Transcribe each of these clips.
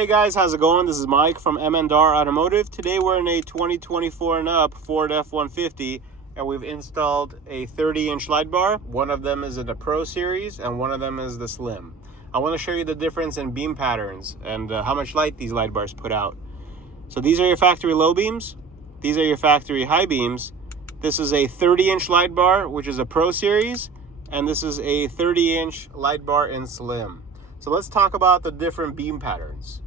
Hey guys, how's it going? This is Mike from M&R Automotive. Today we're in a 2024 and up Ford F-150 and we've installed a 30-inch light bar. One of them is in the Pro Series and one of them is the Slim. I want to show you the difference in beam patterns and how much light these light bars put out. So these are your factory low beams. These are your factory high beams. This is a 30-inch light bar, which is a Pro Series, and this is a 30-inch light bar in Slim. So let's talk about the different beam patterns.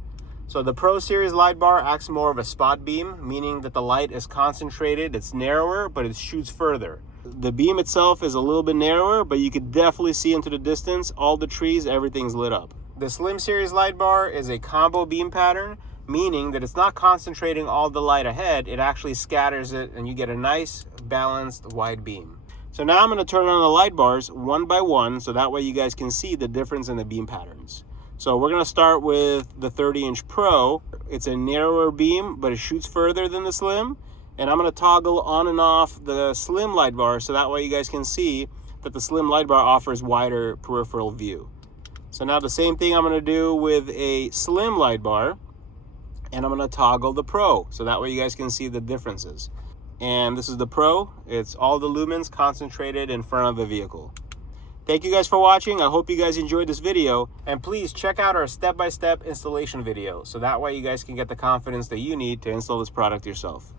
So the Pro Series light bar acts more of a spot beam, meaning that the light is concentrated, it's narrower, but it shoots further. The beam itself is a little bit narrower, but you could definitely see into the distance, all the trees, everything's lit up. The Slim Series light bar is a combo beam pattern, meaning that it's not concentrating all the light ahead, it actually scatters it and you get a nice, balanced, wide beam. So now I'm going to turn on the light bars one by one, so that way you guys can see the difference in the beam patterns. So we're going to start with the 30-inch Pro. It's a narrower beam, but it shoots further than the Slim. And I'm going to toggle on and off the Slim light bar, so that way you guys can see that the Slim light bar offers wider peripheral view. So now the same thing I'm going to do with a Slim light bar, and I'm going to toggle the Pro, so that way you guys can see the differences. And this is the Pro. It's all the lumens concentrated in front of the vehicle. Thank you guys for watching. I hope you guys enjoyed this video, and please check out our step-by-step installation video, so that way you guys can get the confidence that you need to install this product yourself.